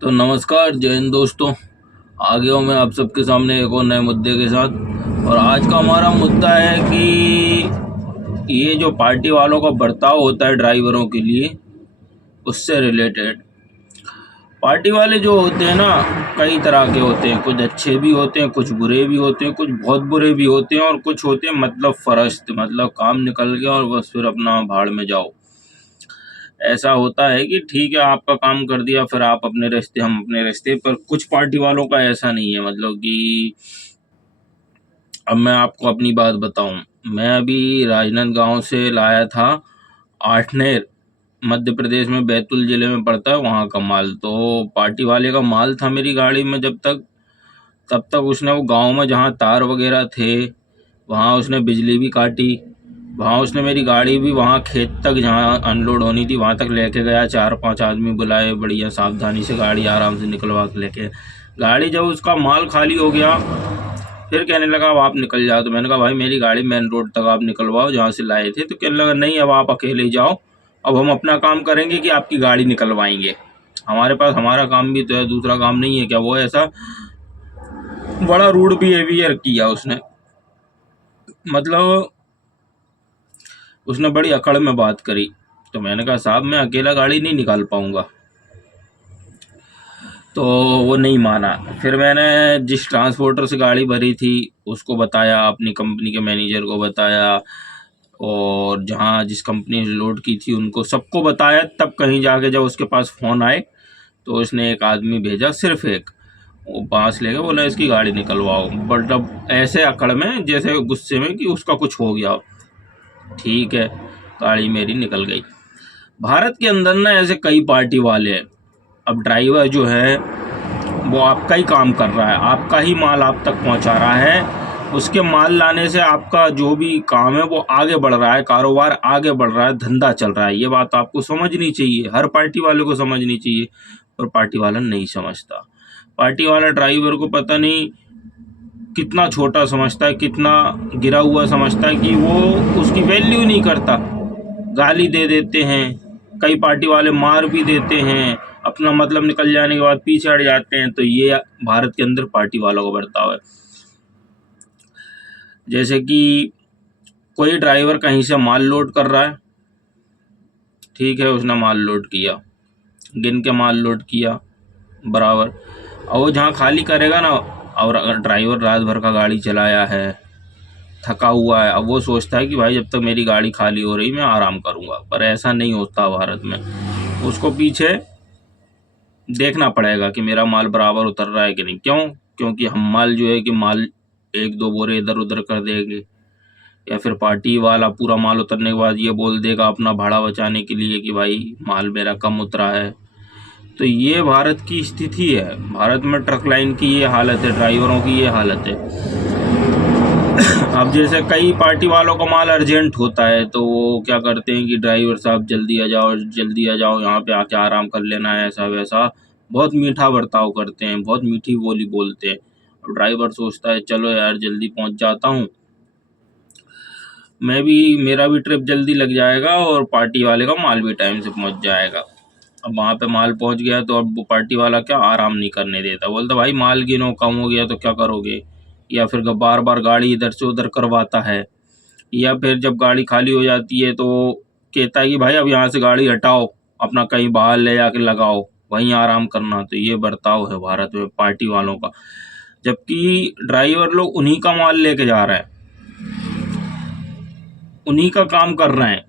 तो नमस्कार, जय हिंद दोस्तों। आ गया हूँ मैं आप सबके सामने एक और नए मुद्दे के साथ। और आज का हमारा मुद्दा है कि ये जो पार्टी वालों का बर्ताव होता है ड्राइवरों के लिए, उससे रिलेटेड। पार्टी वाले जो होते हैं ना, कई तरह के होते हैं। कुछ अच्छे भी होते हैं, कुछ बुरे भी होते हैं, कुछ बहुत बुरे भी होते हैं, और कुछ होते हैं मतलब फरश्त, मतलब काम निकल गया और बस फिर अपना भाड़ में जाओ। ऐसा होता है कि ठीक है, आपका काम कर दिया, फिर आप अपने रास्ते, हम अपने रास्ते। पर कुछ पार्टी वालों का ऐसा नहीं है, मतलब कि अब मैं आपको अपनी बात बताऊं। मैं अभी राजनांदगांव से लाया था आठनेर, मध्य प्रदेश में बैतूल जिले में पड़ता है, वहाँ का माल। तो पार्टी वाले का माल था मेरी गाड़ी में जब तक, तब तक उसने वो गांव में जहाँ तार वगैरह थे वहाँ उसने बिजली भी काटी। वहाँ उसने मेरी गाड़ी भी वहाँ खेत तक जहाँ अनलोड होनी थी वहाँ तक लेके गया। 4-5 आदमी बुलाए, बढ़िया सावधानी से गाड़ी आराम से निकलवा के लेके। गाड़ी जब उसका माल खाली हो गया, फिर कहने लगा अब आप निकल जाओ। तो मैंने कहा भाई मेरी गाड़ी मेन रोड तक आप निकलवाओ जहाँ से लाए थे। तो कहने लगा नहीं, अब आप अकेले ही जाओ, अब हम अपना काम करेंगे कि आपकी गाड़ी निकलवाएंगे। हमारे पास हमारा काम भी तो है, दूसरा काम नहीं है क्या? वो ऐसा बड़ा रूड बिहेवियर किया उसने। मतलब उसने बड़ी अकड़ में बात करी। तो मैंने कहा साहब मैं अकेला गाड़ी नहीं निकाल पाऊंगा। तो वो नहीं माना। फिर मैंने जिस ट्रांसपोर्टर से गाड़ी भरी थी उसको बताया, अपनी कंपनी के मैनेजर को बताया, और जहाँ जिस कंपनी ने लोड की थी उनको सबको बताया। तब कहीं जाके जब उसके पास फ़ोन आए तो उसने एक आदमी भेजा, सिर्फ एक। वो बांस लेके बोला इसकी गाड़ी निकलवाओ, बट अब ऐसे अकड़ में जैसे गुस्से में कि उसका कुछ हो गया। ठीक है, गाड़ी मेरी निकल गई। भारत के अंदर ना ऐसे कई पार्टी वाले हैं। अब ड्राइवर जो है वो आपका ही काम कर रहा है, आपका ही माल आप तक पहुंचा रहा है। उसके माल लाने से आपका जो भी काम है वो आगे बढ़ रहा है, कारोबार आगे बढ़ रहा है, धंधा चल रहा है। ये बात आपको समझनी चाहिए, हर पार्टी वाले को समझनी चाहिए। और पार्टी वाला नहीं समझता। पार्टी वाला ड्राइवर को पता नहीं कितना छोटा समझता है, कितना गिरा हुआ समझता है, कि वो उसकी वैल्यू नहीं करता। गाली दे देते हैं, कई पार्टी वाले मार भी देते हैं, अपना मतलब निकल जाने के बाद पीछे हट जाते हैं। तो ये भारत के अंदर पार्टी वालों का बर्ताव है। जैसे कि कोई ड्राइवर कहीं से माल लोड कर रहा है, ठीक है, उसने माल लोड किया, गिन के माल लोड किया बराबर। और वो जहाँ खाली करेगा ना, और अगर ड्राइवर रात भर का गाड़ी चलाया है, थका हुआ है, अब वो सोचता है कि भाई जब तक मेरी गाड़ी खाली हो रही मैं आराम करूँगा। पर ऐसा नहीं होता भारत में। उसको पीछे देखना पड़ेगा कि मेरा माल बराबर उतर रहा है कि नहीं। क्यों? क्योंकि हम माल जो है कि माल एक दो बोरे इधर उधर कर देंगे, या फिर पार्टी वाला पूरा माल उतरने के बाद ये बोल देगा अपना भाड़ा बचाने के लिए कि भाई माल मेरा कम उतरा है। तो ये भारत की स्थिति है। भारत में ट्रक लाइन की ये हालत है, ड्राइवरों की ये हालत है। अब जैसे कई पार्टी वालों का माल अर्जेंट होता है तो वो क्या करते हैं कि ड्राइवर साहब जल्दी आ जाओ, जल्दी आ जाओ, यहाँ पे आके आराम कर लेना है, ऐसा वैसा। बहुत मीठा बर्ताव करते हैं, बहुत मीठी बोली बोलते हैं। अब ड्राइवर सोचता है चलो यार जल्दी पहुँच जाता हूँ, मैं भी, मेरा भी ट्रिप जल्दी लग जाएगा और पार्टी वाले का माल भी टाइम से पहुँच जाएगा। अब वहाँ पे माल पहुँच गया तो अब वो पार्टी वाला क्या आराम नहीं करने देता, बोलता भाई माल गिनो, कम हो गया तो क्या करोगे। या फिर बार बार गाड़ी इधर से उधर करवाता है। या फिर जब गाड़ी खाली हो जाती है तो कहता है कि भाई अब यहाँ से गाड़ी हटाओ, अपना कहीं बाहर ले जाके लगाओ, वहीं आराम करना। तो ये बर्ताव है भारत में पार्टी वालों का। जबकि ड्राइवर लोग उन्हीं का माल लेके जा रहे हैं, उन्हीं का काम कर रहे हैं।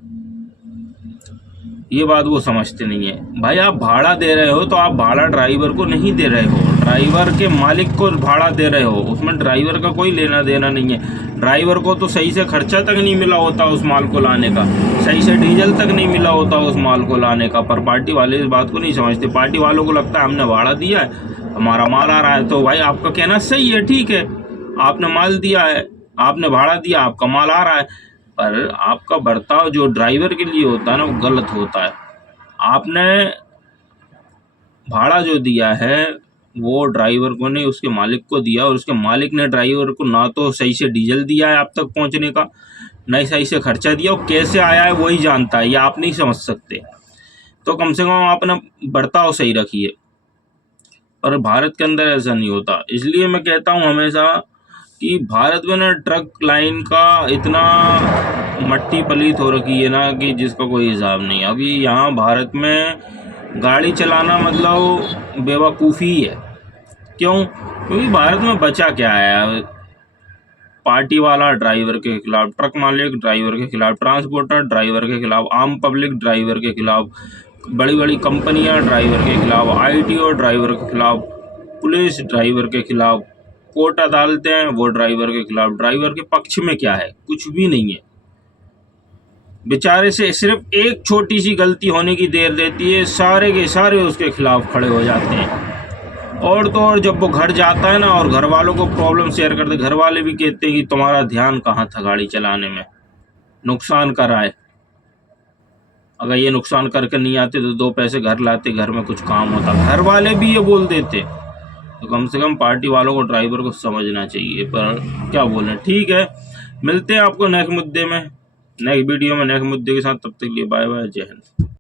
ये बात वो समझते नहीं है। भाई आप भाड़ा दे रहे हो तो आप भाड़ा ड्राइवर को नहीं दे रहे हो, ड्राइवर के मालिक को भाड़ा दे रहे हो। उसमें ड्राइवर का कोई लेना देना नहीं है। ड्राइवर को तो सही से खर्चा तक नहीं मिला होता उस माल को लाने का, सही से डीजल तक नहीं मिला होता उस माल को लाने का। पर पार्टी वाले इस बात को नहीं समझते। पार्टी वालों को लगता है हमने भाड़ा दिया है, हमारा माल आ रहा है। तो भाई आपका कहना सही है, ठीक है, आपने माल दिया है, आपने भाड़ा दिया, आपका माल आ रहा है। पर आपका बर्ताव जो ड्राइवर के लिए होता है ना, वो गलत होता है। आपने भाड़ा जो दिया है वो ड्राइवर को नहीं, उसके मालिक को दिया, और उसके मालिक ने ड्राइवर को ना तो सही से डीजल दिया है आप तक पहुंचने का, ना ही सही से खर्चा दिया। वो कैसे आया है वही जानता है, ये आप नहीं समझ सकते। तो कम से कम आप अपना बर्ताव सही रखिए। पर भारत के अंदर ऐसा नहीं होता। इसलिए मैं कहता हूँ हमेशा कि भारत में ना ट्रक लाइन का इतना मट्टी पलीत हो रखी है ना कि जिसका कोई हिसाब नहीं। अभी यहाँ भारत में गाड़ी चलाना मतलब बेवकूफ़ी है। क्यों? क्योंकि भारत में बचा क्या है? पार्टी वाला ड्राइवर के खिलाफ, ट्रक मालिक ड्राइवर के खिलाफ, ट्रांसपोर्टर ड्राइवर के खिलाफ, आम पब्लिक ड्राइवर के खिलाफ, बड़ी बड़ी कंपनियां ड्राइवर के खिलाफ, आईटीओ ड्राइवर के खिलाफ, पुलिस ड्राइवर के खिलाफ, कोर्ट अदालतें हैं वो ड्राइवर के खिलाफ। ड्राइवर के पक्ष में क्या है? कुछ भी नहीं है। बेचारे से सिर्फ एक छोटी सी गलती होने की देर देती है, सारे के सारे उसके खिलाफ खड़े हो जाते हैं। और तो और जब वो घर जाता है ना और घर वालों को प्रॉब्लम शेयर करते, घर वाले भी कहते हैं कि तुम्हारा ध्यान कहाँ था गाड़ी चलाने में, नुकसान करा है। अगर ये नुकसान करके नहीं आते तो 2 पैसे घर लाते, घर में कुछ काम होता। घर वाले भी ये बोल देते। तो कम से कम पार्टी वालों को, ड्राइवर को समझना चाहिए। पर क्या बोलें, ठीक है, मिलते हैं आपको नेक्स्ट मुद्दे में, नेक्स्ट वीडियो में नेक्स्ट मुद्दे के साथ। तब तक के लिए बाय बाय, जय हिंद।